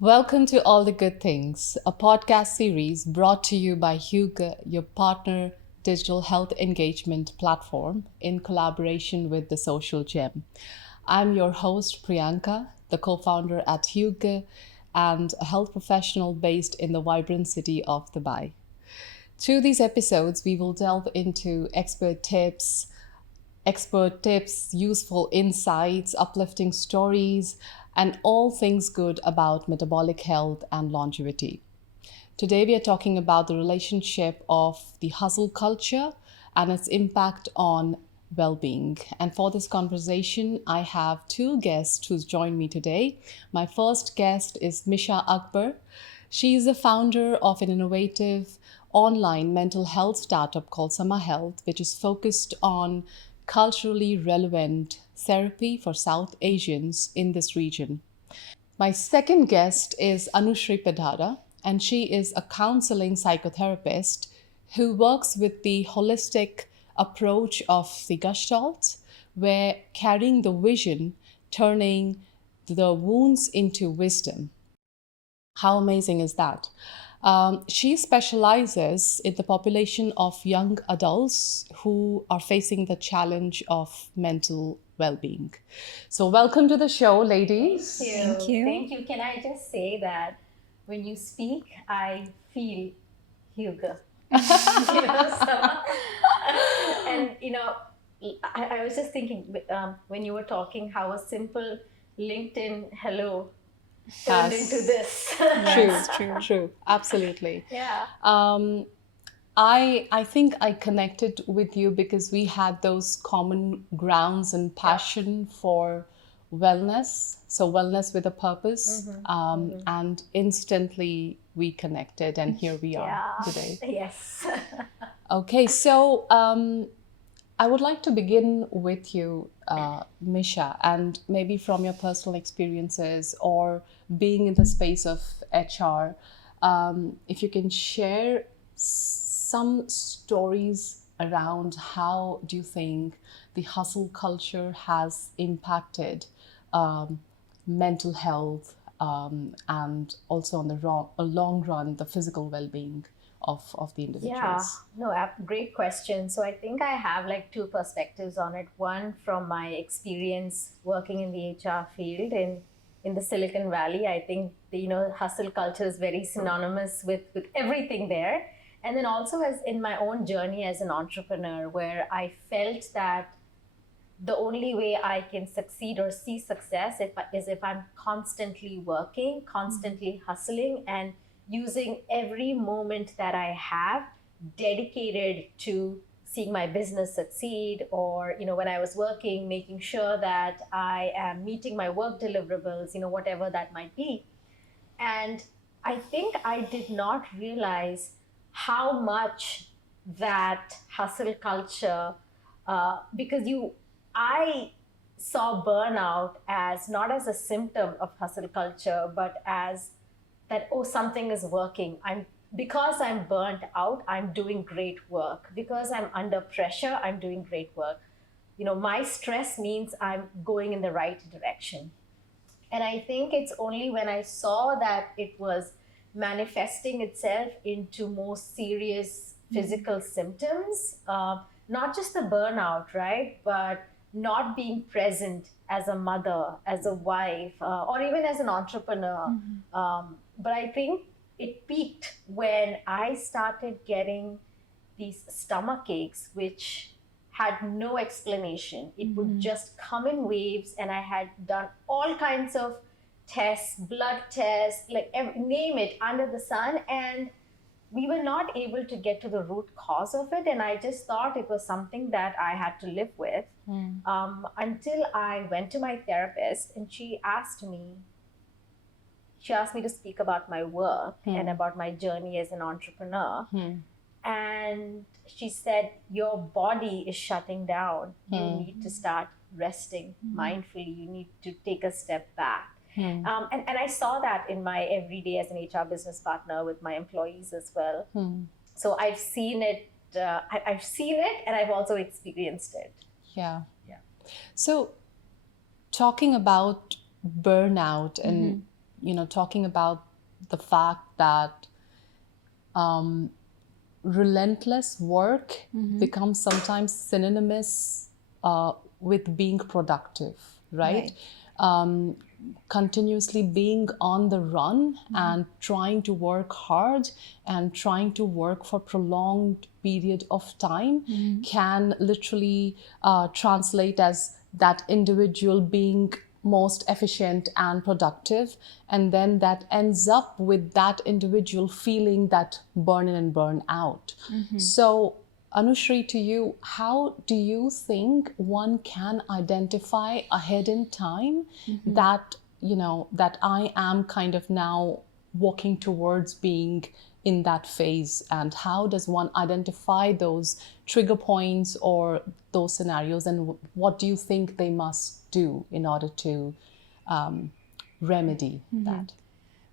Welcome to All the Good Things, a podcast series brought to you by Hugo, your partner digital health engagement platform, in collaboration with the Social Gem. I'm your host, Priyanka, the co founder at Hugo and a health professional based in the vibrant city of Dubai. Through these episodes, we will delve into expert tips, useful insights, uplifting stories, and all things good about metabolic health and longevity. Today, we are talking about the relationship of the hustle culture and its impact on well being. And for this conversation, I have two guests who's joined me today. My first guest is Misha Akbar. She is the founder of an innovative online mental health startup called Sama Health, which is focused on culturally relevant therapy for South Asians in this region. My second guest is Anushri Pedara, and she is a counseling psychotherapist who works with the holistic approach of the Gestalt, where carrying the vision, turning the wounds into wisdom. How amazing is that? She specializes in the population of young adults who are facing the challenge of mental well being. So, welcome to the show, ladies. Thank you. Thank you. Can I just say that when you speak, I feel Hugo. Sama. And I was just thinking when you were talking how a simple LinkedIn hello turned Yes. into this. True, absolutely. Yeah. I think I connected with you because we had those common grounds and passion for wellness. So wellness with a purpose, and instantly we connected, and here we are Yeah. today. Yes. Okay, so I would like to begin with you, Misha, and maybe from your personal experiences or being in the space of HR, if you can share some stories around how do you think the hustle culture has impacted mental health and also on the long run, the physical well-being of the Yeah, individuals. no, great question. So I think I have like two perspectives on it. One from my experience working in the HR field in the Silicon Valley. I think the hustle culture is very synonymous with everything there. And then also as in my own journey as an entrepreneur, where I felt that the only way I can succeed or see success is if I'm constantly working, constantly hustling, and using every moment that I have dedicated to seeing my business succeed, or when I was working, making sure that I am meeting my work deliverables, whatever that might be. And I think I did not realize how much that hustle culture, because I saw burnout as not as a symptom of hustle culture, but as that, oh, something is working. Because I'm burnt out, I'm doing great work. Because I'm under pressure, I'm doing great work. My stress means I'm going in the right direction. And I think it's only when I saw that it was manifesting itself into more serious physical symptoms, not just the burnout, right? But not being present as a mother, as a wife, or even as an entrepreneur. But I think it peaked when I started getting these stomach aches, which had no explanation. It would just come in waves, and I had done all kinds of tests, blood tests, like name it under the sun, and we were not able to get to the root cause of it. And I just thought it was something that I had to live with until I went to my therapist, and she asked me to speak about my work and about my journey as an entrepreneur. And she said, your body is shutting down. You need to start resting mindfully. You need to take a step back. And I saw that in my everyday as an HR business partner with my employees as well. So I've seen it. I've seen it, and I've also experienced it. Yeah. So, talking about burnout and talking about the fact that relentless work becomes sometimes synonymous with being productive, right? Continuously being on the run and trying to work hard and trying to work for prolonged period of time can literally translate as that individual being most efficient and productive, and then that ends up with that individual feeling that burn in and burn out. So Anushri, to you, how do you think one can identify ahead in time that, that I am kind of now walking towards being in that phase? And how does one identify those trigger points or those scenarios? And what do you think they must do in order to remedy that?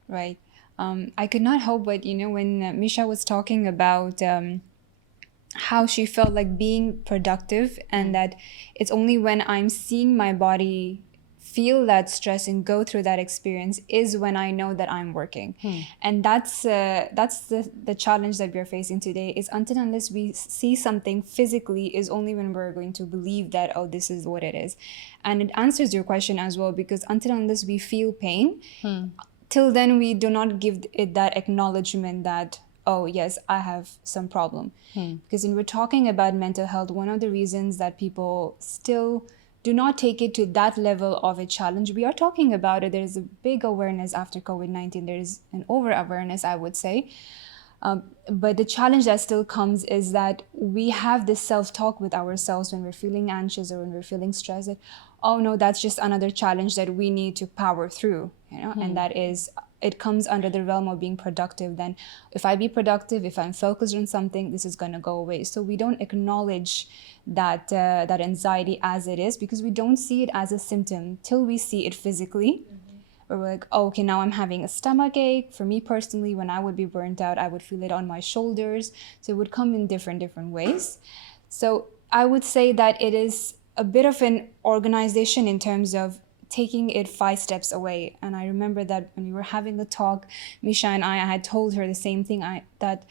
Right. I could not help but, when Misha was talking about how she felt like being productive, and that it's only when I'm seeing my body feel that stress and go through that experience is when I know that I'm working. And that's the challenge that we're facing today, is until unless we see something physically is only when we're going to believe that, oh, this is what it is. And it answers your question as well, because until unless we feel pain, till then we do not give it that acknowledgement that, oh yes, I have some problem. Because when we're talking about mental health, one of the reasons that people still do not take it to that level of a challenge, we are talking about it. There's a big awareness after COVID-19. There is an over-awareness, I would say. But the challenge that still comes is that we have this self-talk with ourselves when we're feeling anxious or when we're feeling stressed, that, oh no, that's just another challenge that we need to power through, and that is, it comes under the realm of being productive. Then if I be productive, if I'm focused on something, this is going to go away. So we don't acknowledge that that anxiety as it is, because we don't see it as a symptom till we see it physically. Where we're like, oh, okay, now I'm having a stomach ache. For me personally, when I would be burnt out, I would feel it on my shoulders. So it would come in different ways. So I would say that it is a bit of an organization in terms of taking it 5 steps away. And I remember that when we were having the talk, Misha and I had told her the same thing, that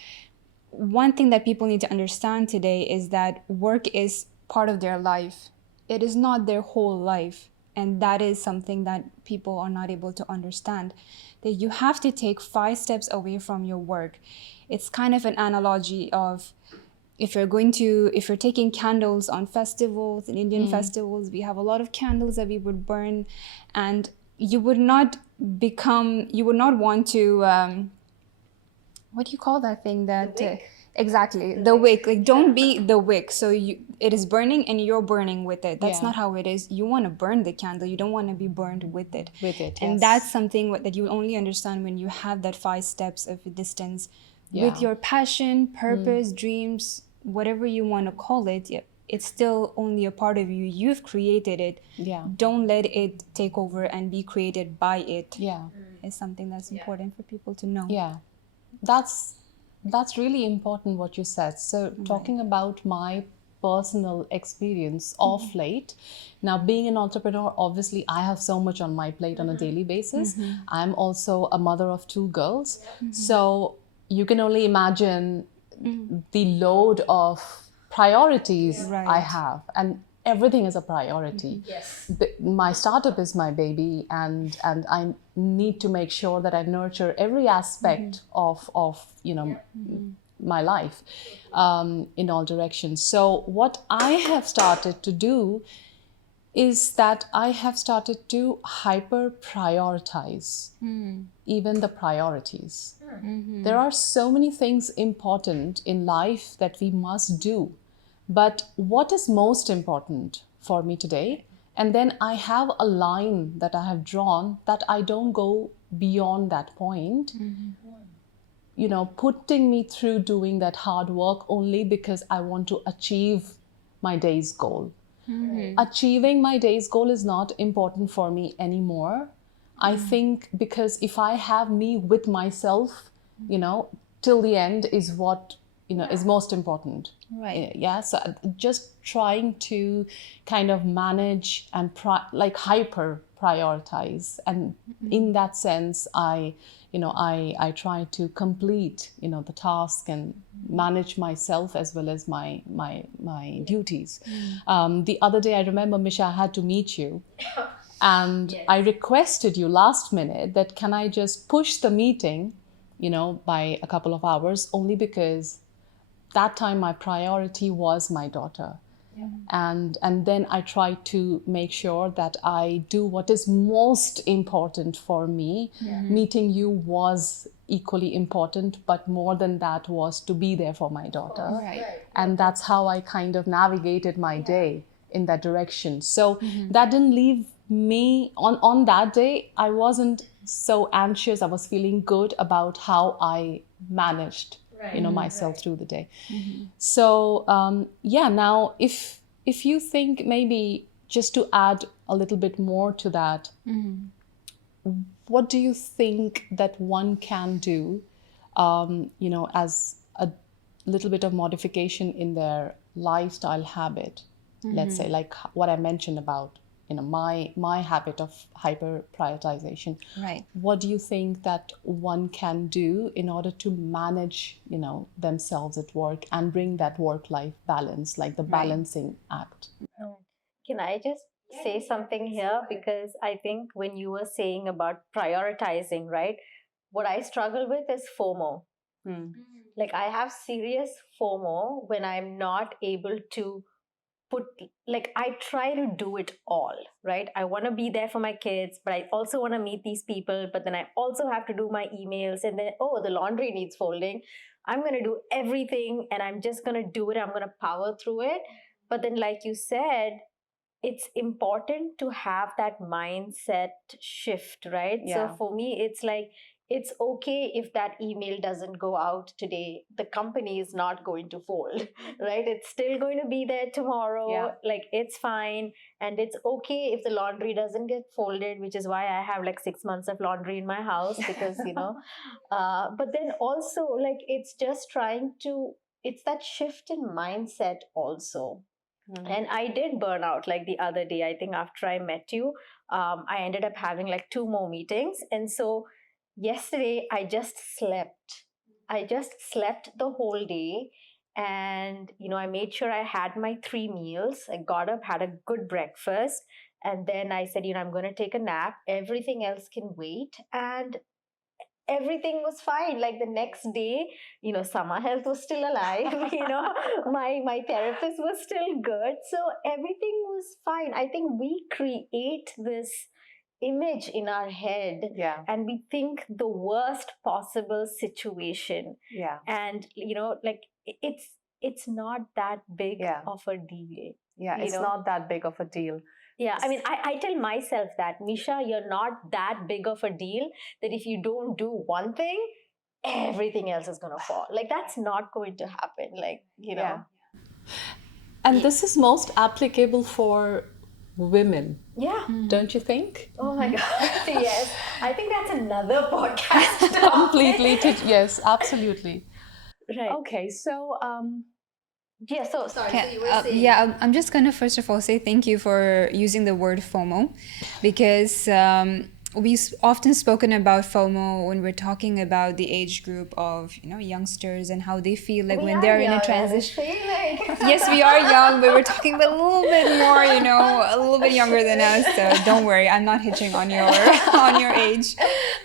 one thing that people need to understand today is that work is part of their life. It is not their whole life. And that is something that people are not able to understand, that you have to take 5 steps away from your work. It's kind of an analogy of, if you're taking candles on festivals, in Indian festivals, we have a lot of candles that we would burn, and you would not want to, what do you call that thing that, exactly, the wick, like don't be the wick. So it is burning and you're burning with it. That's not how it is. You want to burn the candle. You don't want to be burned with it. And that's something that you only understand when you have that 5 steps of distance with your passion, purpose, dreams, whatever you want to call it. It's still only a part of you. You've created it. Don't let it take over and be created by it. It's something that's important for people to know. That's really important what you said. So talking about my personal experience of late, now being an entrepreneur, obviously I have so much on my plate on a daily basis. I'm also a mother of 2 girls. So you can only imagine the load of priorities I have, and everything is a priority. My startup is my baby, and I need to make sure that I nurture every aspect of my life in all directions. So what I have started to do is that I have started to hyper prioritize even the priorities. There are so many things important in life that we must do, but what is most important for me today? And then I have a line that I have drawn that I don't go beyond that point, putting me through doing that hard work only because I want to achieve my day's goal. Achieving my day's goal is not important for me anymore. I think because if I have me with myself, till the end is what is most important. Right. Yeah. So just trying to kind of manage and hyper prioritize, and in that sense, I try to complete the task and manage myself as well as my duties. The other day, I remember, Misha, I had to meet you. And Yes. I requested you last minute that can I just push the meeting, by a couple of hours, only because that time my priority was my daughter. And then I try to make sure that I do what is most important for me. Meeting you was equally important, but more than that was to be there for my daughter. Right. And that's how I kind of navigated my day in that direction. So that didn't leave me on that day. I wasn't so anxious. I was feeling good about how I managed myself through the day. So now if you think maybe just to add a little bit more to that, what do you think that one can do, as a little bit of modification in their lifestyle habit? Let's say, like what I mentioned about, my habit of hyper prioritization. Right. What do you think that one can do in order to manage, themselves at work and bring that work-life balance, like the balancing act? Can I just say something here? Because I think when you were saying about prioritizing, right, what I struggle with is FOMO. Like, I have serious FOMO when I'm not able to I try to do it all, right? I want to be there for my kids, but I also want to meet these people, but then I also have to do my emails, and then, oh, the laundry needs folding. I'm going to do everything, and I'm just going to do it. I'm going to power through it. But then, like you said, it's important to have that mindset shift, right? Yeah. So for me, it's like, it's okay if that email doesn't go out today. The company is not going to fold, right? It's still going to be there tomorrow. Yeah. Like, it's fine. And it's okay if the laundry doesn't get folded, which is why I have like 6 months of laundry in my house, because, but then also, like, it's just it's that shift in mindset also. And I did burn out like the other day. I think after I met you, I ended up having like 2 more meetings. And so yesterday, I just slept. I just slept the whole day. And, I made sure I had my 3 meals. I got up, had a good breakfast. And then I said, I'm going to take a nap. Everything else can wait. And everything was fine. Like, the next day, Summer Health was still alive. My therapist was still good. So everything was fine. I think we create this image in our head, Yeah. and we think the worst possible situation. Yeah. And, it's not that big Yeah. of a deal. Yeah. It's not that big of a deal. Yeah, I mean, I tell myself that, Misha, you're not that big of a deal that if you don't do one thing, everything else is going to fall. Like, that's not going to happen. Like, Yeah. And this is most applicable for women, Yeah. don't you think? Oh my God. Yes. I think that's another podcast. Completely. Yes, absolutely. Right. Okay, so Yeah, so sorry. Okay, So you were saying. yeah, I'm just gonna first of all say thank you for using the word FOMO, because we've often spoken about FOMO when we're talking about the age group of youngsters and how they feel like when they're in a transition. Yes, we are young, but we're talking about a little bit more, a little bit younger than us. So don't worry, I'm not hitching on your on your age.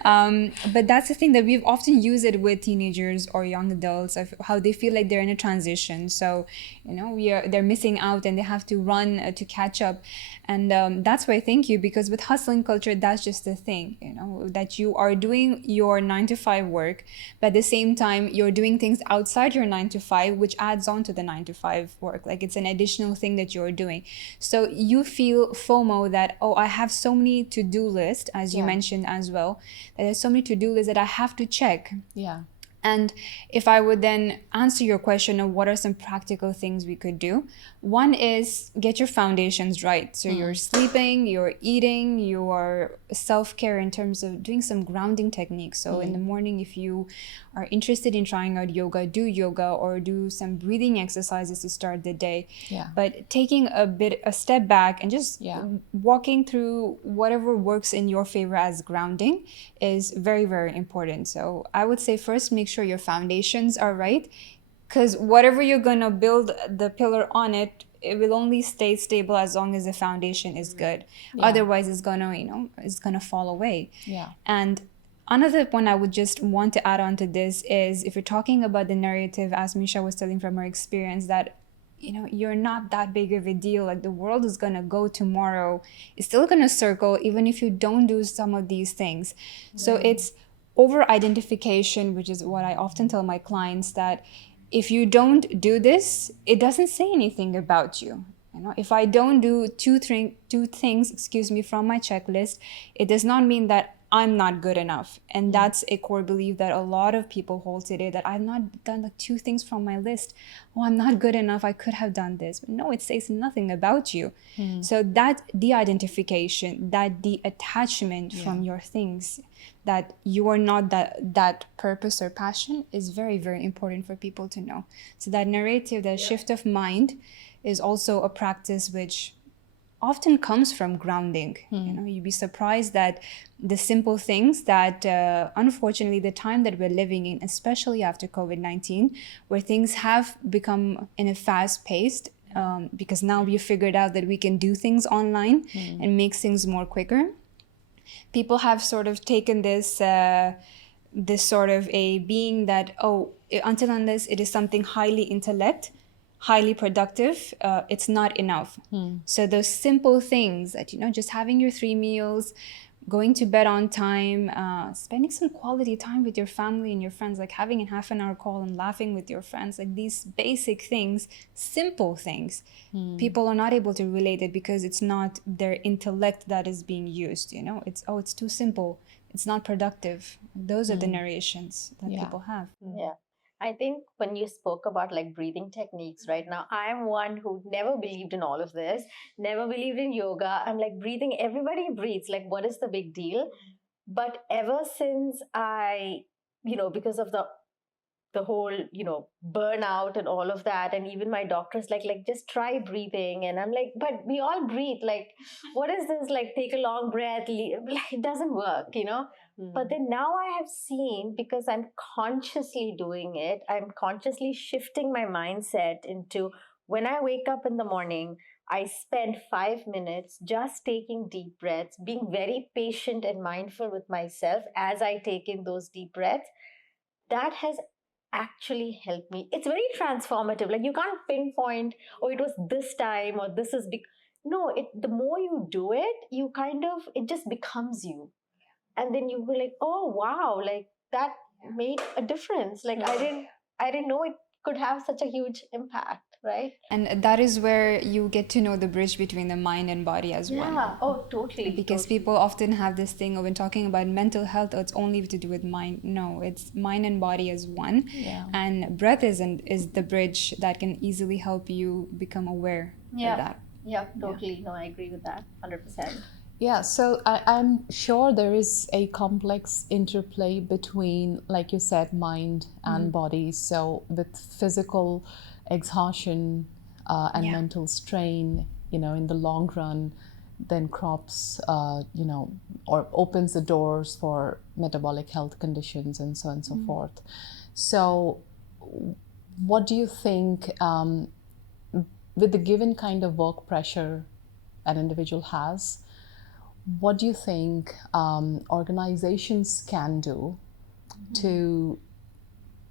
But that's the thing, that we've often used it with teenagers or young adults, of how they feel like they're in a transition. So they're missing out and they have to run to catch up. And that's why I thank you, because with hustling culture, that's just the thing, that you are doing your 9 to 5 work, but at the same time, you're doing things outside your 9 to 5, which adds on to the 9 to 5 work. Like, it's an additional thing that you're doing. So you feel FOMO that, oh, I have so many to-do lists, as you mentioned as well, that there's so many to-do lists that I have to check. yeah. And if I would then answer your question of what are some practical things we could do, one is get your foundations right. So you're sleeping, you're eating, your self-care in terms of doing some grounding techniques. So in the morning, if you are interested in trying out yoga or do some breathing exercises to start the day. Yeah. But taking a step back and just Yeah. walking through whatever works in your favor as grounding is very, very important. So I would say first make sure your foundations are right, because whatever you're gonna build the pillar on it, it will only stay stable as long as the foundation is good. Yeah. Otherwise it's gonna, it's gonna fall away. Yeah. And another one I would just want to add on to this is, if you're talking about the narrative, as Misha was telling from her experience, that you're not that big of a deal, like the world is gonna go tomorrow, it's still gonna circle even if you don't do some of these things. So it's over identification, which is what I often tell my clients, that if you don't do this, it doesn't say anything about you. If I don't do two things, from my checklist, it does not mean that I'm not good enough. And that's a core belief that a lot of people hold today, that I've not done the two things from my list. Oh, I'm not good enough, I could have done this. But no, it says nothing about you. So that de-identification, that de-attachment from your things, that you are not that purpose or passion, is very, very important for people to know. So that narrative, that shift of mind, is also a practice which often comes from grounding. You'd be surprised that the simple things that, unfortunately, the time that we're living in, especially after COVID-19, where things have become in a fast-paced, because now we've figured out that we can do things online and make things more quicker. People have sort of taken this sort of a being that, until unless it is something highly productive, it's not enough. So those simple things that, just having your 3 meals, going to bed on time, spending some quality time with your family and your friends, like having a half an hour call and laughing with your friends, like these basic things, simple things, people are not able to relate it because it's not their intellect that is being used. It's too simple, it's not productive. Those are the narrations that people have. Yeah. I think when you spoke about like breathing techniques right now, I'm one who never believed in all of this, never believed in yoga. I'm like, breathing, everybody breathes. Like, what is the big deal? But ever since I, because of the whole, burnout and all of that, and even my doctor's like just try breathing, and I'm like, but we all breathe. Like, what is this? Like, take a long breath. Like, it doesn't work. But then now I have seen, because I'm consciously doing it, I'm consciously shifting my mindset into, when I wake up in the morning, I spend 5 minutes just taking deep breaths, being very patient and mindful with myself as I take in those deep breaths. That has actually helped me. It's very transformative. Like, you can't pinpoint, oh, it was this time or this is big. No, the more you do it, it just becomes you. And then you go like, oh wow, like that made a difference. Like, I didn't know it could have such a huge impact, right? And that is where you get to know the bridge between the mind and body as well. Yeah. Oh, totally. Because totally. people often have this thing of, when talking about mental health, it's only to do with mind. No, it's mind and body as one. Yeah. And breath is the bridge that can easily help you become aware of that. Yeah, totally. No, I agree with that 100%. Yeah, so I'm sure there is a complex interplay between, like you said, mind and body. So with physical exhaustion and mental strain, in the long run, then crops, or opens the doors for metabolic health conditions and so on and so forth. So what do you think, with the given kind of work pressure an individual has, what do you think organizations can do to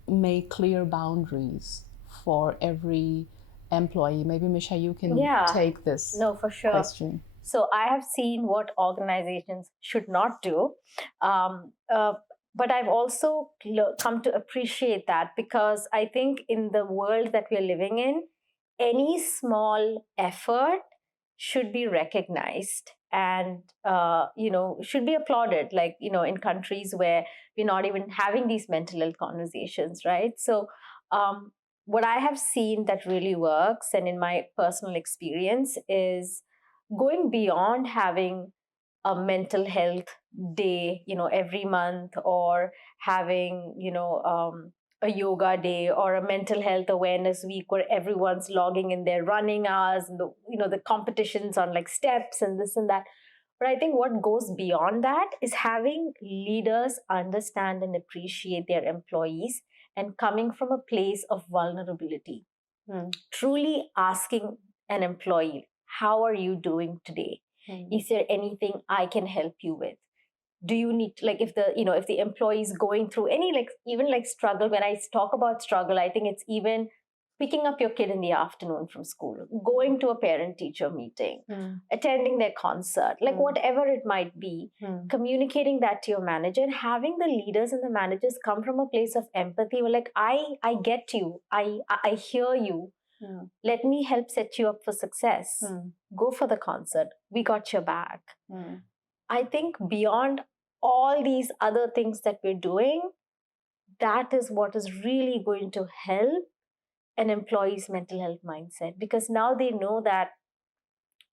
make clear boundaries for every employee? Maybe Misha, you can take this No, for sure. question. So I have seen what organizations should not do. But I've also come to appreciate that, because I think in the world that we're living in, any small effort should be recognized. and should be applauded, like in countries where we're not even having these mental health conversations, right? So what I have seen that really works, and in my personal experience, is going beyond having a mental health day every month, or having a yoga day or a mental health awareness week where everyone's logging in their running hours and the competitions on like steps and this and that. But I think what goes beyond that is having leaders understand and appreciate their employees, and coming from a place of vulnerability, truly asking an employee, how are you doing today? Is there anything I can help you with? Do you need, like, if the employee is going through any, like, even like struggle. When I talk about struggle, I think it's even picking up your kid in the afternoon from school, going to a parent teacher meeting, attending their concert, like whatever it might be, communicating that to your manager, and having the leaders and the managers come from a place of empathy. We're like, I get you, I hear you. Let me help set you up for success. Go for the concert. We got your back. I think beyond all these other things that we're doing, that is what is really going to help an employee's mental health mindset, because now they know that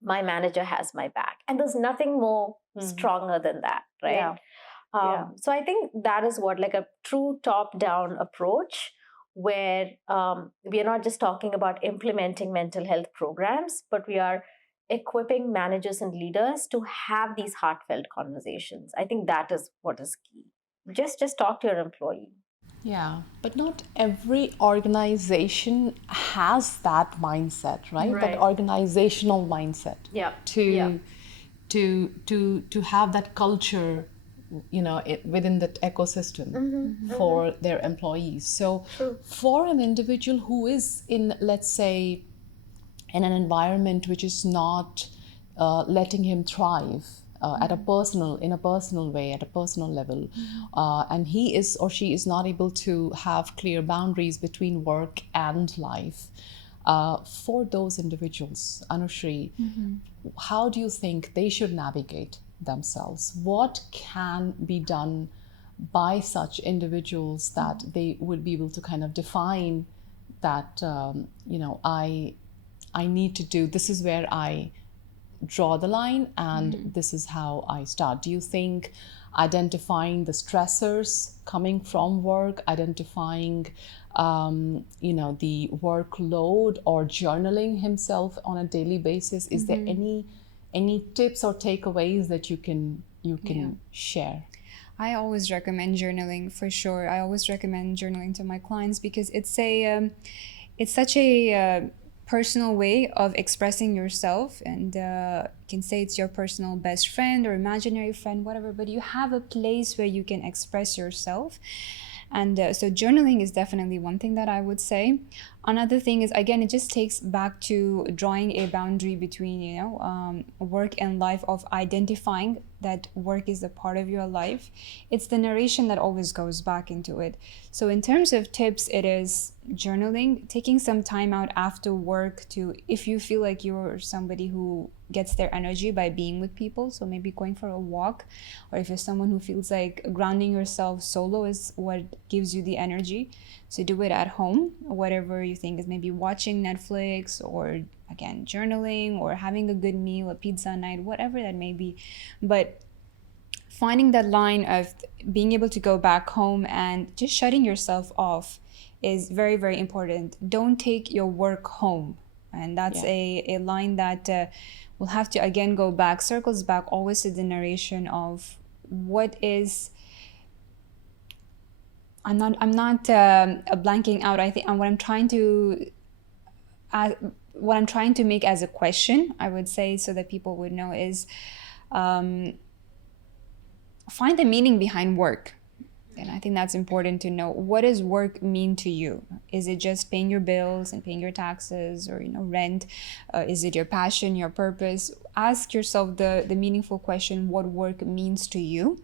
my manager has my back, and there's nothing more stronger than that, right? So I think that is what, like, a true top-down approach, where we are not just talking about implementing mental health programs, but we are equipping managers and leaders to have these heartfelt conversations. I think that is what is key. Just talk to your employee. Yeah, but not every organization has that mindset, right? That Right. organizational mindset. Yeah. To Yeah. to have that culture, within that ecosystem for their employees. So, for an individual who is in, let's say, in an environment which is not letting him thrive at a personal way, at a personal level, and he is or she is not able to have clear boundaries between work and life. For those individuals, Anushri, how do you think they should navigate themselves? What can be done by such individuals that they would be able to kind of define that, I need to do, this is where I draw the line, and this is how I start? Do you think identifying the stressors coming from work, identifying the workload, or journaling himself on a daily basis, is there any tips or takeaways that you can share? I always recommend journaling, for sure. I always recommend journaling to my clients because it's such a personal way of expressing yourself, and you can say it's your personal best friend or imaginary friend, whatever. But you have a place where you can express yourself, and so journaling is definitely one thing that I would say. Another thing is, again, it just takes back to drawing a boundary between work and life, of identifying that work is a part of your life. It's the narration that always goes back into it. So in terms of tips, it is journaling, taking some time out after work to, if you feel like you're somebody who gets their energy by being with people, so maybe going for a walk, or if you're someone who feels like grounding yourself solo is what gives you the energy, so do it at home. Whatever you think is, maybe watching Netflix, or again journaling, or having a good meal, a pizza night, whatever that may be. But finding that line of being able to go back home and just shutting yourself off is very, very important. Don't take your work home. And that's a line that will have to, again, go back, circles back always to the narration of what is. I'm not blanking out. I think what I'm trying to make as a question, I would say, so that people would know, is find the meaning behind work. And I think that's important to know. What does work mean to you? Is it just paying your bills and paying your taxes, or rent? Is it your passion, your purpose? Ask yourself the meaningful question: what work means to you?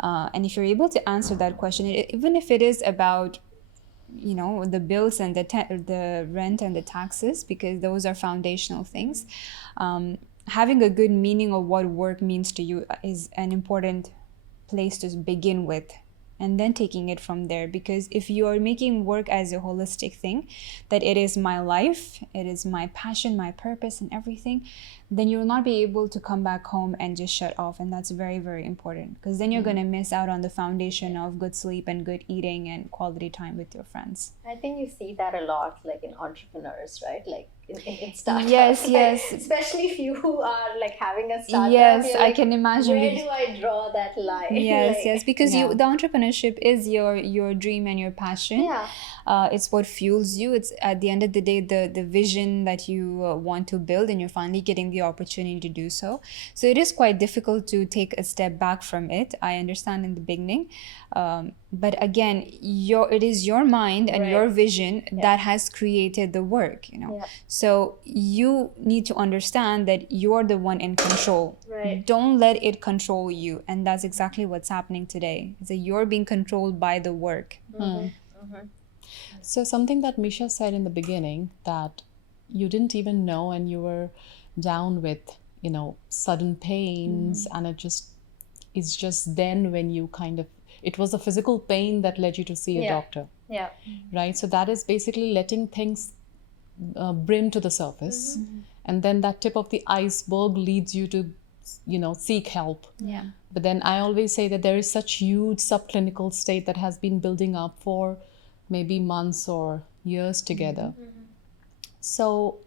And if you're able to answer that question, even if it is about the bills and the rent and the taxes, because those are foundational things, having a good meaning of what work means to you is an important place to begin with, and then taking it from there. Because if you are making work as a holistic thing, that it is my life, it is my passion, my purpose and everything, then you will not be able to come back home and just shut off. And that's very, very important, because then you're going to miss out on the foundation of good sleep and good eating and quality time with your friends. I think you see that a lot, like in entrepreneurs, right? Like in startups. Yes, like, yes. Especially if you are like having a startup. Yes, you're I like, can imagine. Where do I draw that line? Yes, like, yes, because Yeah. the entrepreneurship is your dream and your passion. Yeah. It's what fuels you. It's at the end of the day the vision that you want to build, and you're finally getting the opportunity to do so. So it is quite difficult to take a step back from it. I understand in the beginning, but again, it is your mind and Right. your vision that has created the work. Yeah. So you need to understand that you're the one in control. Right. Don't let it control you, and that's exactly what's happening today. Is that you're being controlled by the work. So something that Misha said in the beginning, that you didn't even know, and you were down with, sudden pains, and it's just then when you it was the physical pain that led you to see a Yeah. doctor, Yeah. right? So that is basically letting things brim to the surface, and then that tip of the iceberg leads you to, seek help. Yeah. But then I always say that there is such huge subclinical state that has been building up for maybe months or years together. So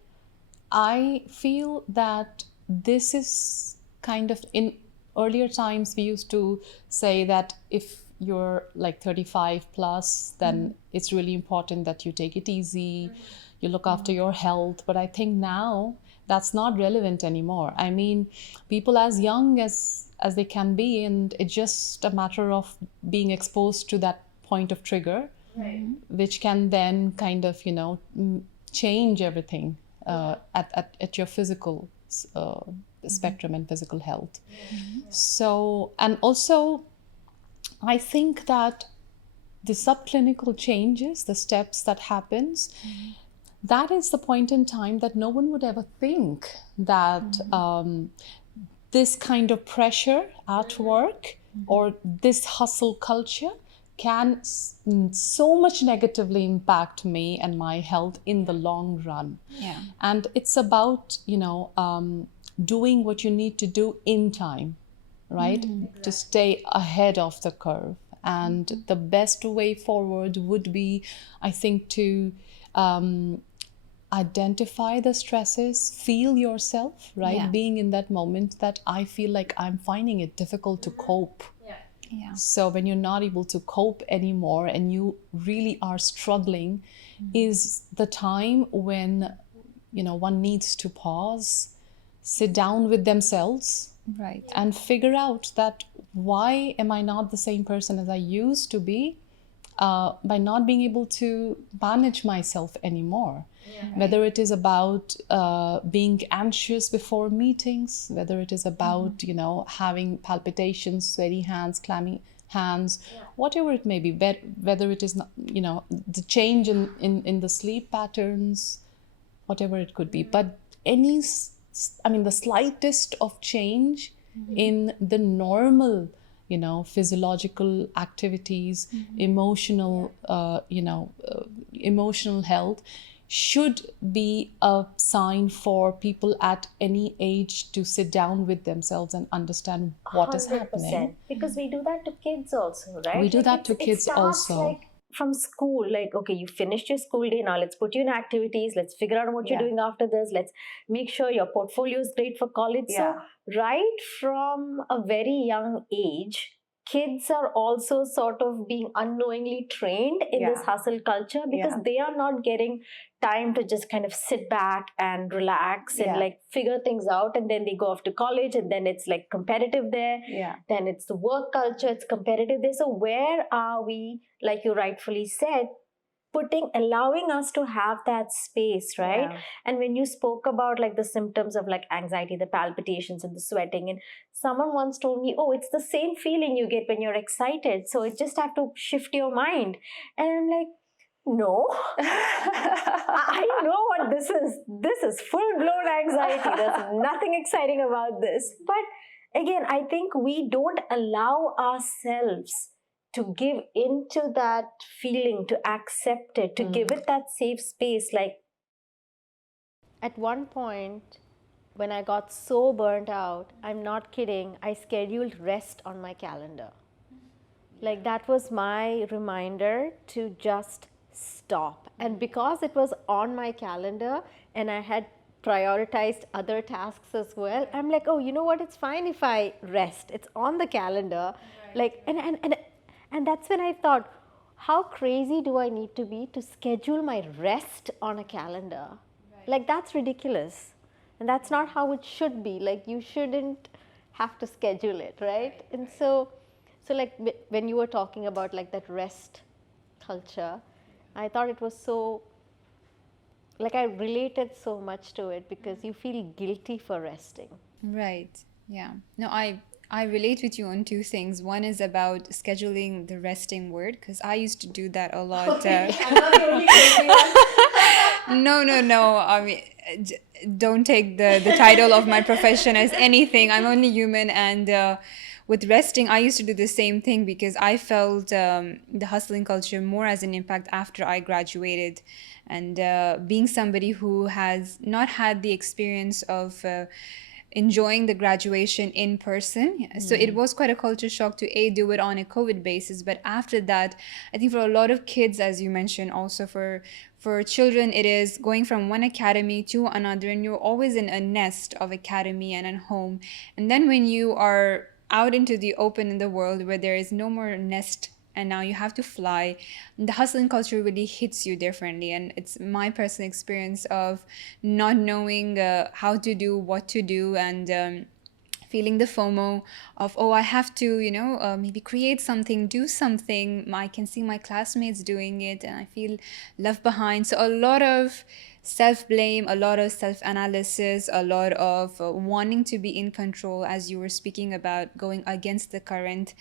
I feel that this is kind of, in earlier times, we used to say that if you're like 35 plus, then it's really important that you take it easy, you look after your health. But I think now that's not relevant anymore. I mean, people as young as they can be, and it's just a matter of being exposed to that point of trigger, Right. which can then kind of, change everything at your physical spectrum and physical health. So, and also, I think that the subclinical changes, the steps that happens, that is the point in time that no one would ever think that this kind of pressure at work or this hustle culture can so much negatively impact me and my health in the long run. Yeah. And it's about, doing what you need to do in time, right? To stay ahead of the curve. And the best way forward would be, I think, to identify the stresses, feel yourself, right? Yeah. Being in that moment that I feel like I'm finding it difficult to cope. Yeah. Yeah. So when you're not able to cope anymore and you really are struggling, is the time when, one needs to pause, sit down with themselves, Right. and figure out that why am I not the same person as I used to be, by not being able to manage myself anymore. Whether it is about being anxious before meetings, whether it is about, having palpitations, sweaty hands, clammy hands, whatever it may be, whether it is, the change in the sleep patterns, whatever it could be. But the slightest of change in the normal, physiological activities, emotional, emotional health should be a sign for people at any age to sit down with themselves and understand what is 100%. happening. Because we do that to kids also, right? We do that to it kids starts, also. Like from school, like, okay, you finished your school day, now let's put you in activities, let's figure out what you're doing after this, let's make sure your portfolio is great for college. So right from a very young age, kids are also sort of being unknowingly trained in this hustle culture, because they are not getting time to just kind of sit back and relax and like figure things out. And then they go off to college, and then it's like competitive there. Then it's the work culture, it's competitive there. So where are we, like you rightfully said, allowing us to have that space, right? And when you spoke about like the symptoms of like anxiety, the palpitations and the sweating, and someone once told me, oh, it's the same feeling you get when you're excited, so you just have to shift your mind. And I'm like, No. I know what this is. This is full blown anxiety. There's nothing exciting about this. But again, I think we don't allow ourselves to give into that feeling, to accept it, to give it that safe space. Like, at one point, when I got so burnt out, I'm not kidding, I scheduled rest on my calendar. Like, that was my reminder to just stop. And because it was on my calendar and I had prioritized other tasks as well, I'm like, oh, you know what, it's fine if I rest, it's on the calendar. Like, and that's when I thought, how crazy do I need to be to schedule my rest on a calendar? Like, that's ridiculous. And that's not how it should be. Like, you shouldn't have to schedule it, right? And so like, when you were talking about like that rest culture, I thought it was so, like, I related so much to it because you feel guilty for resting. Right. Yeah. No, I relate with you on two things. One is about scheduling the resting word, because I used to do that a lot. I'm not the only crazy one. No. I mean, don't take the title of my profession as anything. I'm only human. And with resting, I used to do the same thing because I felt the hustling culture more as an impact after I graduated. And being somebody who has not had the experience of enjoying the graduation in person. So it was quite a culture shock to do it on a COVID basis. But after that, I think for a lot of kids, as you mentioned, also for children, it is going from one academy to another, and you're always in a nest of academy and a home. And then when you are out into the open in the world where there is no more nest and now you have to fly, the hustling culture really hits you differently. And it's my personal experience of not knowing how to do, what to do, and feeling the FOMO of, oh, I have to, maybe create something, do something. I can see my classmates doing it and I feel left behind. So a lot of self-blame, a lot of self-analysis, a lot of wanting to be in control, as you were speaking about going against the current.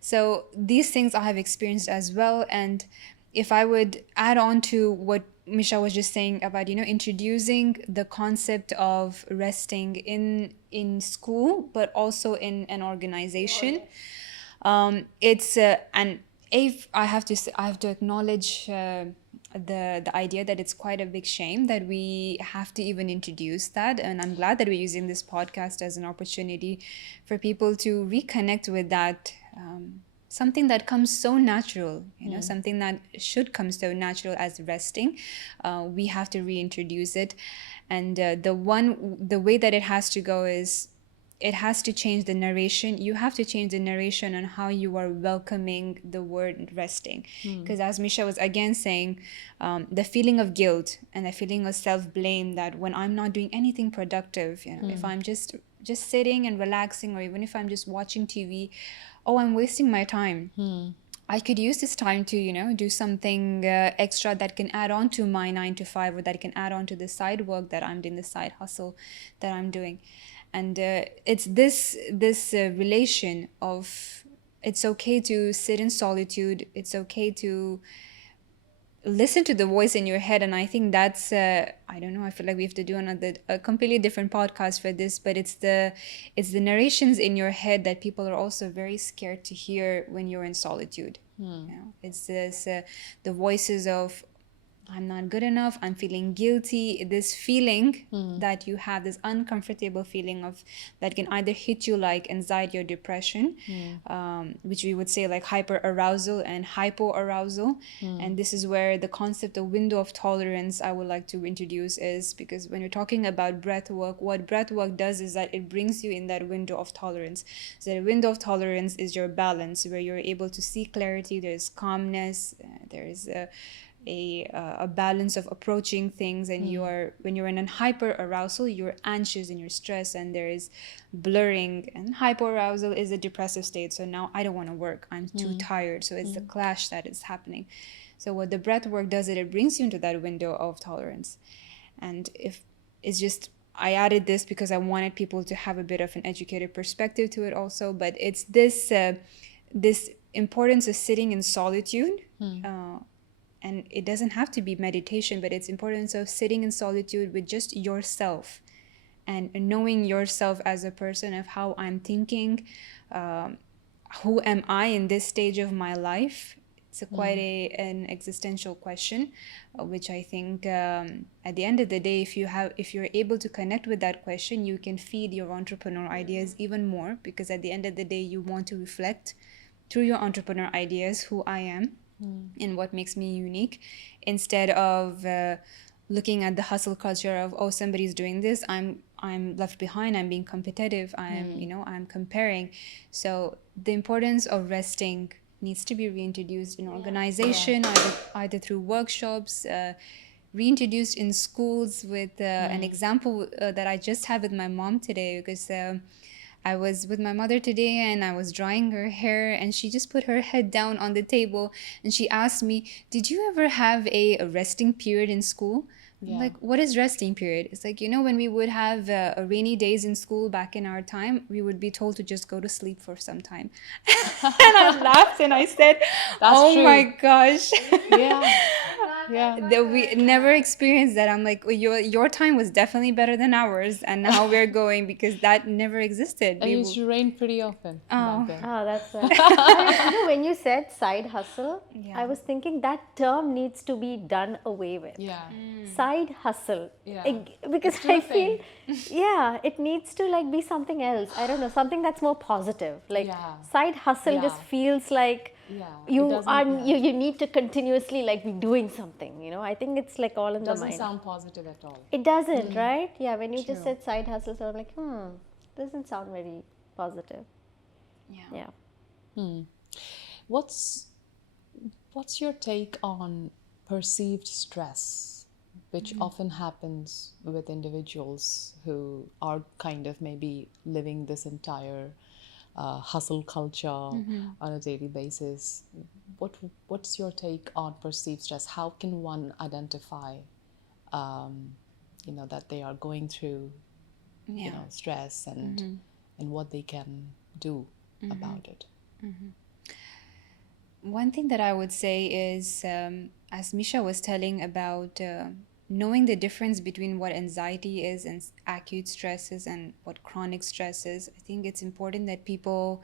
So these things I have experienced as well. And if I would add on to what Misha was just saying about, introducing the concept of resting in school, but also in an organization, it's and if I have to acknowledge the idea that it's quite a big shame that we have to even introduce that. And I'm glad that we're using this podcast as an opportunity for people to reconnect with that. Something that comes so natural, something that should come so natural as resting. We have to reintroduce it. And the way that it has to go is it has to change the narration. You have to change the narration on how you are welcoming the word resting. Because as Misha was again saying, the feeling of guilt and the feeling of self-blame that when I'm not doing anything productive, if I'm just sitting and relaxing, or even if I'm just watching TV, oh, I'm wasting my time. I could use this time to, do something extra that can add on to my 9 to 5, or that can add on to the side work that I'm doing, the side hustle that I'm doing. And it's this relation of, it's okay to sit in solitude. It's okay to listen to the voice in your head. And I think that's I don't know, I feel like we have to do a completely different podcast for this, but it's the narrations in your head that people are also very scared to hear when you're in solitude. It's this the voices of, I'm not good enough, I'm feeling guilty, this feeling that you have, this uncomfortable feeling of that can either hit you like anxiety or depression, which we would say like hyper arousal and hypo arousal. And this is where the concept of window of tolerance I would like to introduce is, because when you're talking about breath work, what breath work does is that it brings you in that window of tolerance. So the window of tolerance is your balance, where you're able to see clarity, there's calmness, there is a balance of approaching things. And when you're in a hyper arousal, you're anxious and you're stressed, and there is blurring. And hyper arousal is a depressive state, so now I don't want to work, I'm too tired. So it's the clash that is happening. So what the breath work does is it brings you into that window of tolerance. And if it's just, I added this because I wanted people to have a bit of an educated perspective to it also, but it's this importance of sitting in solitude, and it doesn't have to be meditation, but it's importance of sitting in solitude with just yourself and knowing yourself as a person of how I'm thinking, um, who am I in this stage of my life. It's quite an existential question, which I think at the end of the day, if you're able to connect with that question, you can feed your entrepreneur ideas even more, because at the end of the day, you want to reflect through your entrepreneur ideas who I am and what makes me unique, instead of looking at the hustle culture of, oh, somebody's doing this, I'm left behind, I'm being competitive, I'm comparing. So the importance of resting needs to be reintroduced in organization, either through workshops, reintroduced in schools with an example that I just had with my mom today, because I was with my mother today and I was drying her hair, and she just put her head down on the table and she asked me, did you ever have a resting period in school? I'm Yeah. like, what is resting period? It's like, when we would have rainy days in school back in our time, we would be told to just go to sleep for some time. And I laughed and I said, oh true. my gosh. Yeah. Yeah. That we never experienced that. I'm like, well, your time was definitely better than ours, and now we're going, because that never existed. And it used to rain pretty often back then. Oh, that's I mean, when you said side hustle, Yeah. I was thinking that term needs to be done away with. Yeah. Side hustle. Yeah. Because It's still I a thing. feel, yeah, it needs to like be something else. I don't know, something that's more positive. Like Yeah. side hustle just Yeah. feels like Yeah. you It are doesn't, you need to continuously like be doing something. I think it's like all in the doesn't mind. sound positive at all. It doesn't, right? Yeah, when you just True. said side hustle, so I'm like, doesn't sound very positive. Yeah. Yeah. What's your take on perceived stress, which often happens with individuals who are kind of maybe living this entire hustle culture on a daily basis? What's your take on perceived stress? How can one identify, that they are going through, Yeah. stress and what they can do about it? One thing that I would say is, as Misha was telling about knowing the difference between what anxiety is and acute stress is and what chronic stress is, I think it's important that people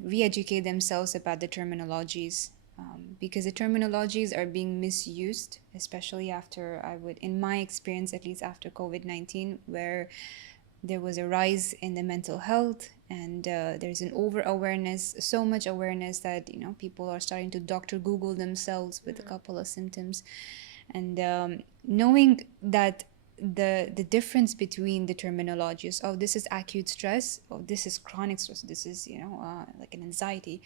re-educate themselves about the terminologies, because the terminologies are being misused, especially in my experience, at least after COVID-19, where there was a rise in the mental health, and there's an over awareness, so much awareness that people are starting to Dr. Google themselves with a couple of symptoms, and knowing that the difference between the terminologies, oh, this is acute stress, oh, this is chronic stress, this is like an anxiety.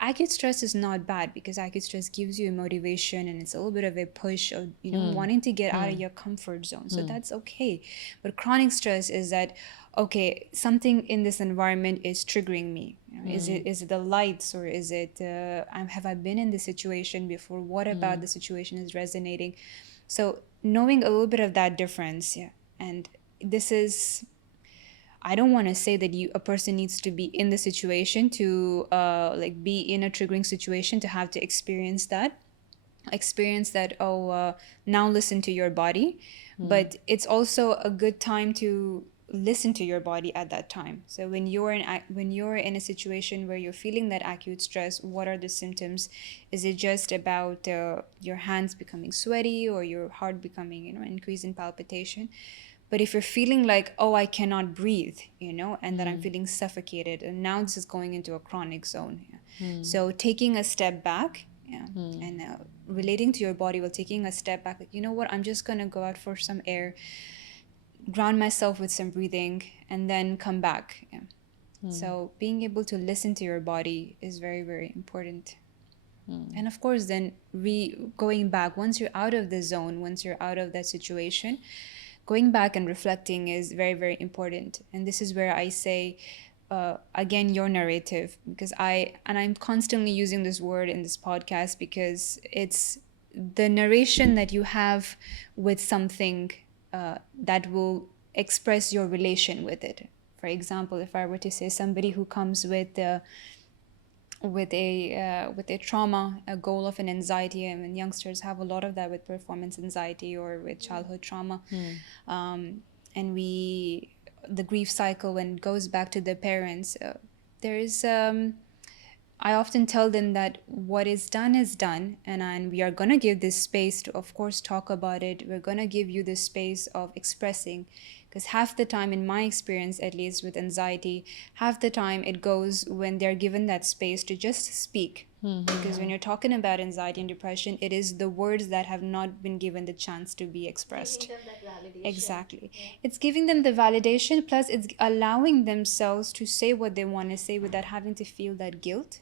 Acute stress is not bad, because acute stress gives you a motivation and it's a little bit of a push of wanting to get out of your comfort zone, so that's okay. But chronic stress is that, okay, something in this environment is triggering me. Is it the lights, or is it have I been in this situation before? What about the situation is resonating? So knowing a little bit of that difference, yeah. And this is, I don't want to say that a person needs to be in the situation to like be in a triggering situation to have to experience that. Now listen to your body. But it's also a good time to listen to your body at that time. So when you're in a situation where you're feeling that acute stress, what are the symptoms? Is it just about your hands becoming sweaty, or your heart becoming increase in palpitation? But if you're feeling like, oh, I cannot breathe, and that I'm feeling suffocated, and now this is going into a chronic zone. Yeah. So taking a step back, and relating to your body while taking a step back, like, you know what, I'm just going to go out for some air, ground myself with some breathing, and then come back. Yeah. So being able to listen to your body is very, very important. And of course, then going back, once you're out of the zone, once you're out of that situation, going back and reflecting is very, very important. And this is where I say, again, your narrative, because I'm constantly using this word in this podcast, because it's the narration that you have with something that will express your relation with it. For example, if I were to say somebody who comes with with a trauma, a goal of an anxiety. I mean, youngsters have a lot of that with performance anxiety or with childhood trauma. And the grief cycle, when it goes back to the parents, there is I often tell them that what is done, and we are going to give this space to, of course, talk about it. We're going to give you this space of expressing, because half the time, in my experience, at least with anxiety, half the time it goes when they're given that space to just speak. Because when you're talking about anxiety and depression, it is the words that have not been given the chance to be expressed. Exactly. It's giving them the validation, plus it's allowing themselves to say what they want to say without having to feel that guilt.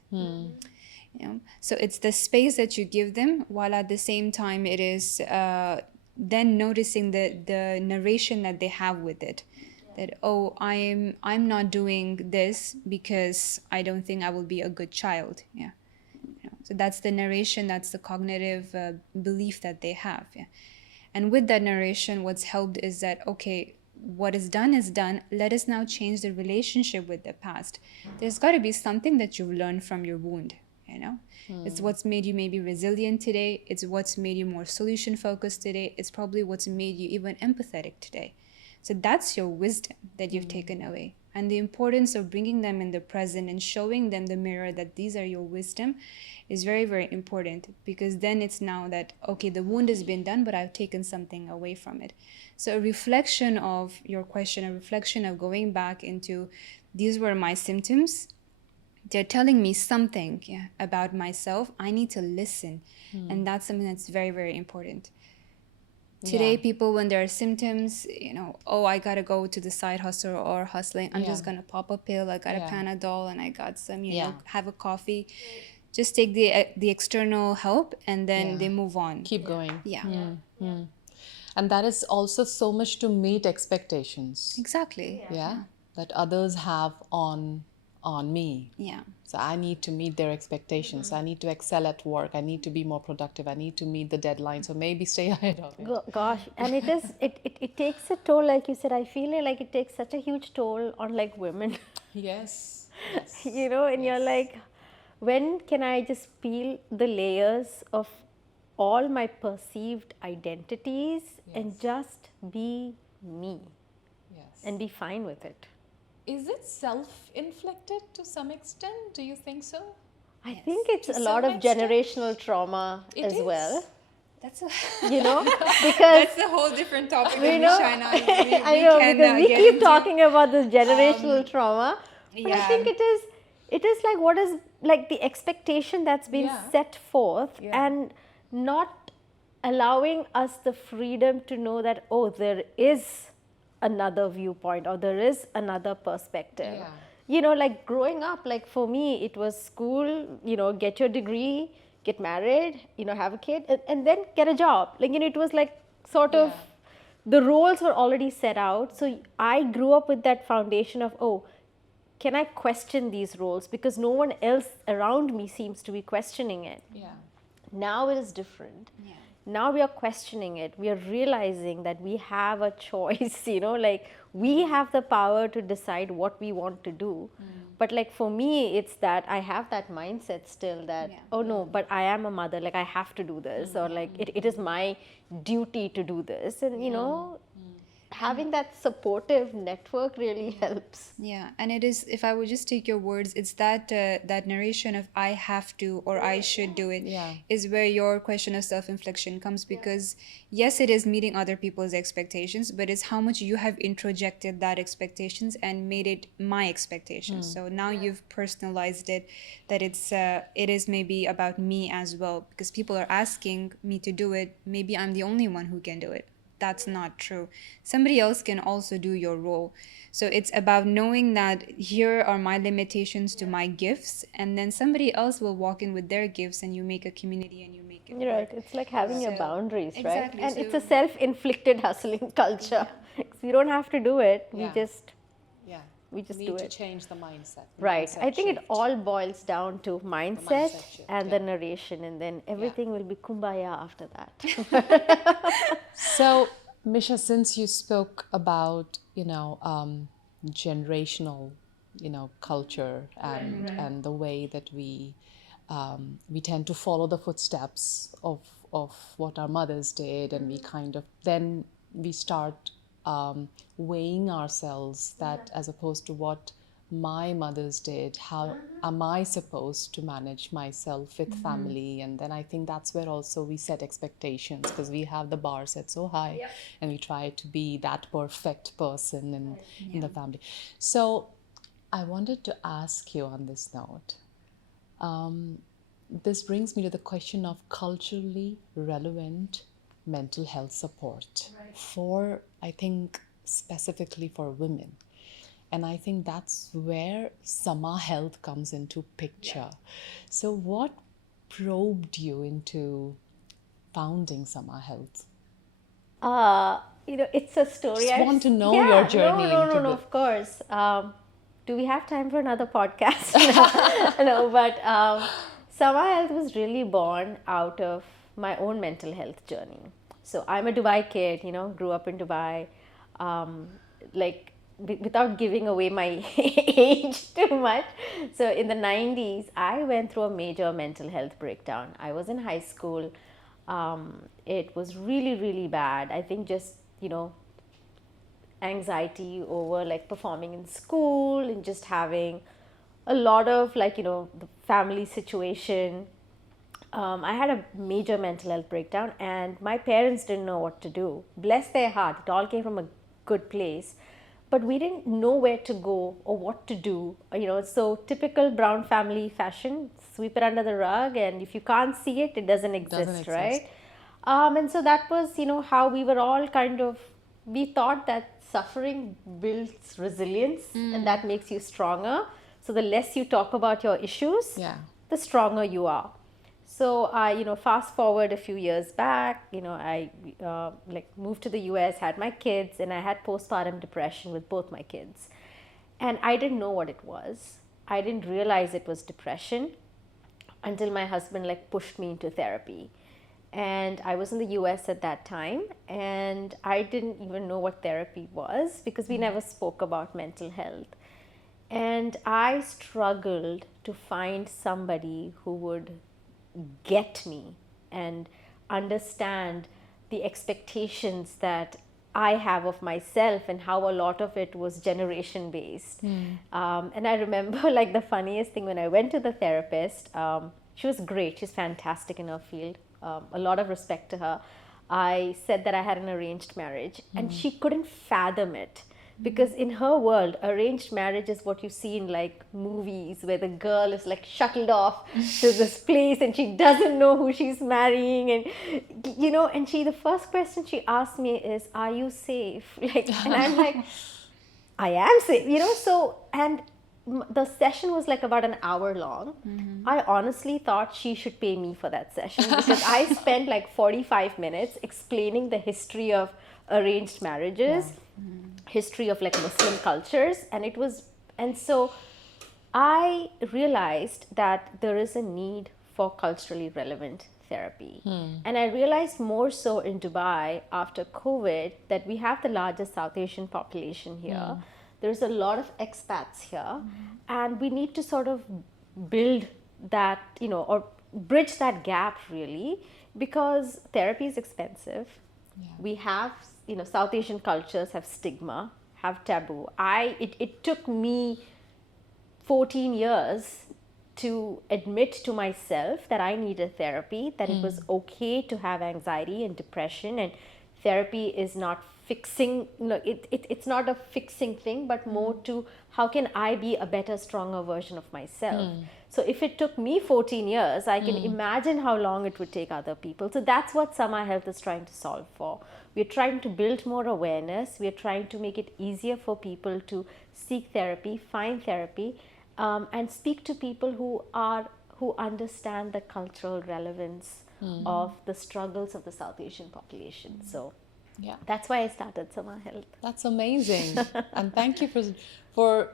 So it's the space that you give them, while at the same time it is then noticing the narration that they have with it. That, oh, I'm not doing this because I don't think I will be a good child. So that's the narration, that's the cognitive belief that they have. And with that narration, what's helped is that, okay, what is done is done. Let us now change the relationship with the past. There's got to be something that you've learned from your wound. It's what's made you maybe resilient today. It's what's made you more solution focused today. It's probably what's made you even empathetic today. So that's your wisdom that you've taken away. And the importance of bringing them in the present and showing them the mirror that these are your wisdom is very, very important, because then it's now that, okay, the wound has been done, but I've taken something away from it. So a reflection of your question, a reflection of going back into, these were my symptoms. They're telling me something about myself. I need to listen. And that's something that's very, very important. Today, people, when there are symptoms, oh, I gotta go to the side hustle or hustling. I'm just gonna pop a pill. I got a Panadol and I got some, have a coffee. Just take the external help, and then they move on. Keep going. Yeah. And that is also so much to meet expectations. Exactly. Yeah. That others have on me. Yeah. So I need to meet their expectations. I need to excel at work. I need to be more productive. I need to meet the deadline. So maybe stay ahead of it. Gosh, and it takes a toll, like you said. I feel like it takes such a huge toll on like women. Yes. And you're like, when can I just peel the layers of all my perceived identities and just be me and be fine with it? Is it self-inflicted to some extent? Do you think so? I think it's To a lot some of extent, generational trauma it as is. well. That's a Because that's a whole different topic. we know, I know because we keep talking about this generational trauma, but I yeah. think it is like, what is like the expectation that's been set forth, and not allowing us the freedom to know that, oh, there is another viewpoint, or there is another perspective. Like growing up, like for me, it was school, get your degree, get married, have a kid, and then get a job. Like, it was like sort of, the roles were already set out. So I grew up with that foundation of, oh, can I question these roles? Because no one else around me seems to be questioning it. Now it is different. Now we are questioning it. We are realizing that we have a choice, like we have the power to decide what we want to do. But like for me, it's that I have that mindset still that, oh no, but I am a mother, like I have to do this, or like it is my duty to do this. And having that supportive network really helps. Yeah, and it is, if I would just take your words, it's that that narration of I have to or I should do it is where your question of self-infliction comes, because yes, it is meeting other people's expectations, but it's how much you have introjected that expectations and made it my expectations. So now you've personalized it, that it is maybe about me as well, because people are asking me to do it. Maybe I'm the only one who can do it. That's not true. Somebody else can also do your role. So it's about knowing that here are my limitations to my gifts, and then somebody else will walk in with their gifts, and you make a community and you make it work. Right. It's like having your boundaries, exactly. right? And it's a self-inflicted hustling culture. You don't have to do it. We just need do to it. change the mindset. Right. Mindset I think shift. it all boils down to mindset shift, and the narration, and then everything will be kumbaya after that. So, Misha, since you spoke about, generational culture and the way that we tend to follow the footsteps of what our mothers did, and we kind of then we start weighing ourselves that as opposed to what my mothers did, how am I supposed to manage myself with family? And then I think that's where also we set expectations, because we have the bar set so high. Yep. And we try to be that perfect person in the family. So I wanted to ask you on this note, this brings me to the question of culturally relevant mental health support for, I think, specifically for women. And I think that's where Sama Health comes into picture. So what probed you into founding Sama Health? It's a story. Just want to know your journey into No, the... of course. Do we have time for another podcast? No, but Sama Health was really born out of my own mental health journey. So I'm a Dubai kid, grew up in Dubai. Like, without giving away my age too much. So in the 90s, I went through a major mental health breakdown. I was in high school. It was really, really bad. I think just, anxiety over like performing in school and just having a lot of the family situation. I had a major mental health breakdown, and my parents didn't know what to do. Bless their heart, it all came from a good place, but we didn't know where to go or what to do. So typical brown family fashion: sweep it under the rug, and if you can't see it, it doesn't exist, right? And so that was, how we were all we thought that suffering builds resilience and that makes you stronger. So the less you talk about your issues, the stronger you are. So I, fast forward a few years back, I moved to the US, had my kids, and I had postpartum depression with both my kids. And I didn't know what it was. I didn't realize it was depression until my husband pushed me into therapy. And I was in the US at that time, and I didn't even know what therapy was because we never spoke about mental health. And I struggled to find somebody who would get me and understand the expectations that I have of myself and how a lot of it was generation based. And I remember the funniest thing when I went to the therapist. She was great. She's fantastic in her field. A lot of respect to her. I said that I had an arranged marriage, and she couldn't fathom it. Because in her world, arranged marriage is what you see in movies where the girl is shuttled off to this place and she doesn't know who she's marrying, and and the first question she asked me is, "Are you safe?" And I'm like, "I am safe," So, and the session was about an hour long. I honestly thought she should pay me for that session because I spent 45 minutes explaining the history of arranged marriages, history of Muslim cultures, and so I realized that there is a need for culturally relevant therapy. And I realized more so in Dubai after COVID that we have the largest South Asian population here. There's a lot of expats here, and we need to sort of build that, or bridge that gap really, because therapy is expensive. We have, South Asian cultures have stigma, have taboo. It took me 14 years to admit to myself that I needed therapy, that it was okay to have anxiety and depression, and therapy is not fixing, it's not a fixing thing, but more to how can I be a better, stronger version of myself. So if it took me 14 years, I can imagine how long it would take other people. So that's what Sama Health is trying to solve for. We're trying to build more awareness. We're trying to make it easier for people to seek therapy, find therapy, and speak to people who understand the cultural relevance of the struggles of the South Asian population. So that's why I started Sama Health. That's amazing. And thank you for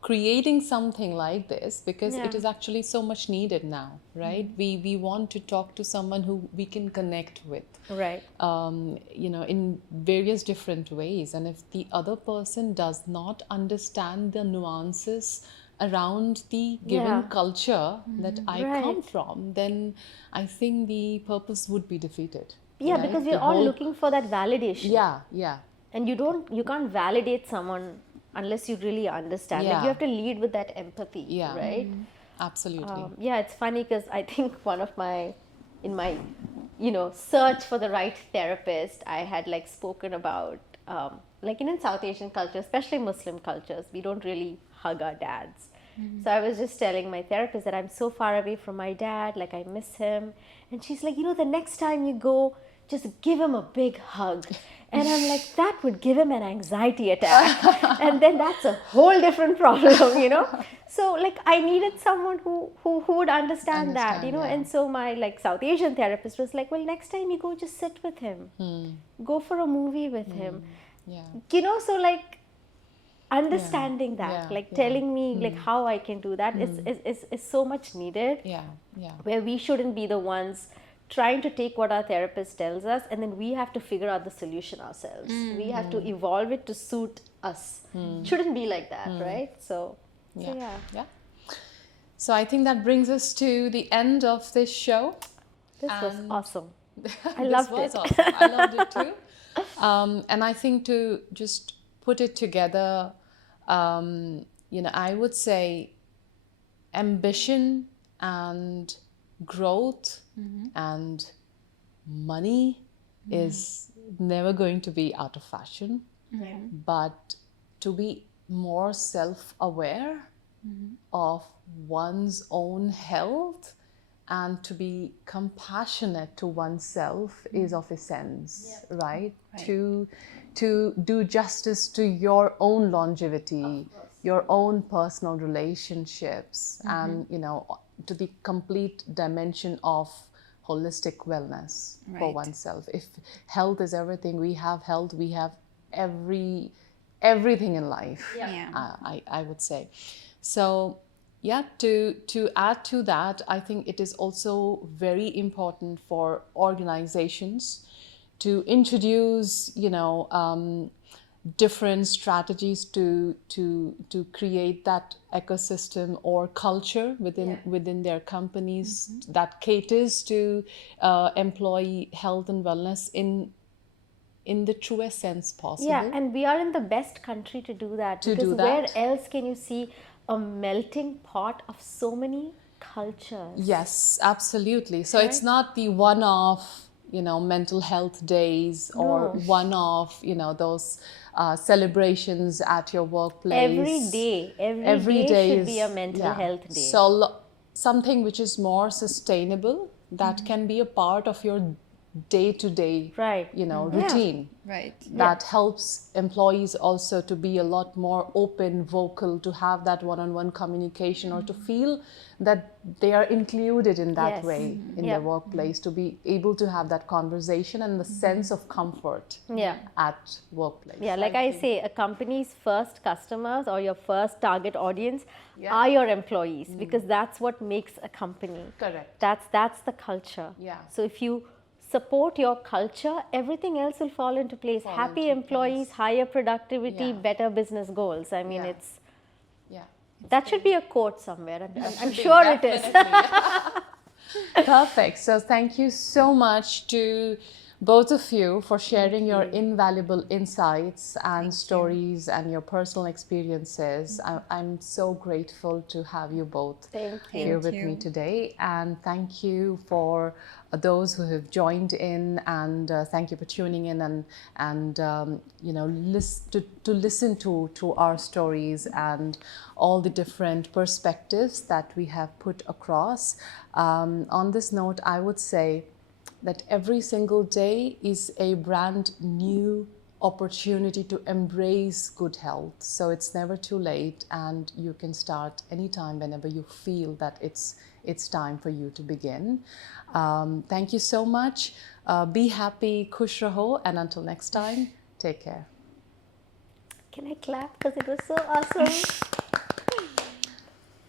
creating something like this, because Yeah. it is actually so much needed now, right? We want to talk to someone who we can connect with, Right. in various different ways. And if the other person does not understand the nuances around the given Yeah. culture that I come Right. from, then I think the purpose would be defeated. Yeah, Right? because we're The all whole, looking for that validation. yeah, And you can't validate someone unless you really understand. Like you Yeah. have to lead with that empathy, Yeah. right? absolutely. Yeah, it's funny because I think in my, search for the right therapist, I had like spoken about, like in South Asian culture, especially Muslim cultures, we don't really hug our dads. So I was just telling my therapist that I'm so far away from my dad, like I miss him. And she's like, the next time you go, just give him a big hug. And I'm like, that would give him an anxiety attack. And then that's a whole different problem. So like I needed someone who would understand that, Understand, yeah. And so my like South Asian therapist was like, well, next time you go, just sit with him. Go for a movie with him. Yeah. So like understanding that, Yeah, like yeah. telling me like how I can do that is so much needed. Yeah. Where we shouldn't be the ones trying to take what our therapist tells us and then we have to figure out the solution ourselves. We have to evolve it to suit us. Shouldn't be like that, right? So yeah. So I think that brings us to the end of this show. This was And awesome. I This loved was it. awesome. I loved it too. And I think to just put it together, I would say ambition and growth and money is never going to be out of fashion. But to be more self-aware of one's own health and to be compassionate to oneself is of essence, right? To do justice to your own longevity, your own personal relationships, and to the complete dimension of holistic wellness for Right. oneself. If health is everything, we have health, we have everything in life. Yeah. I would say. So yeah, to add to that, I think it is also very important for organizations to introduce, different strategies to create that ecosystem or culture within their companies that caters to employee health and wellness in the truest sense possible. Yeah, and we are in the best country to do that. To because do where that. else can you see a melting pot of so many cultures? Yes, absolutely. So it's not the one-off, mental health days or No. one-off, those celebrations at your workplace. Every day should be a is- mental health day. So something which is more sustainable that can be a part of your day-to-day, Right. routine. Right. That helps employees also to be a lot more open, vocal, to have that one-on-one communication or to feel that they are included in that Yes. way in Yeah. their workplace, to be able to have that conversation and the sense of comfort Yeah. at workplace. Yeah, like I say, a company's first customers or your first target audience Yeah. are your employees because that's what makes a company. Correct. That's the culture. Yeah. So if you support your culture, everything else will fall into place. Happy into employees, higher productivity, Yeah. better business goals. I mean, Yeah. it's Yeah. that should be a quote somewhere. I'm Should be, sure it is. definitely. Perfect. So thank you so much to both of you for sharing your invaluable insights and stories and your personal experiences. I'm so grateful to have you both Thank you. here Thank with you. me today. And thank you for those who have joined in, and thank you for tuning in and to listen to our stories and all the different perspectives that we have put across. On this note, I would say that every single day is a brand new opportunity to embrace good health. So it's never too late, and you can start anytime whenever you feel that it's time for you to begin. Thank you so much. Be happy, khush raho, and until next time, take care. Can I clap? Because it was so awesome.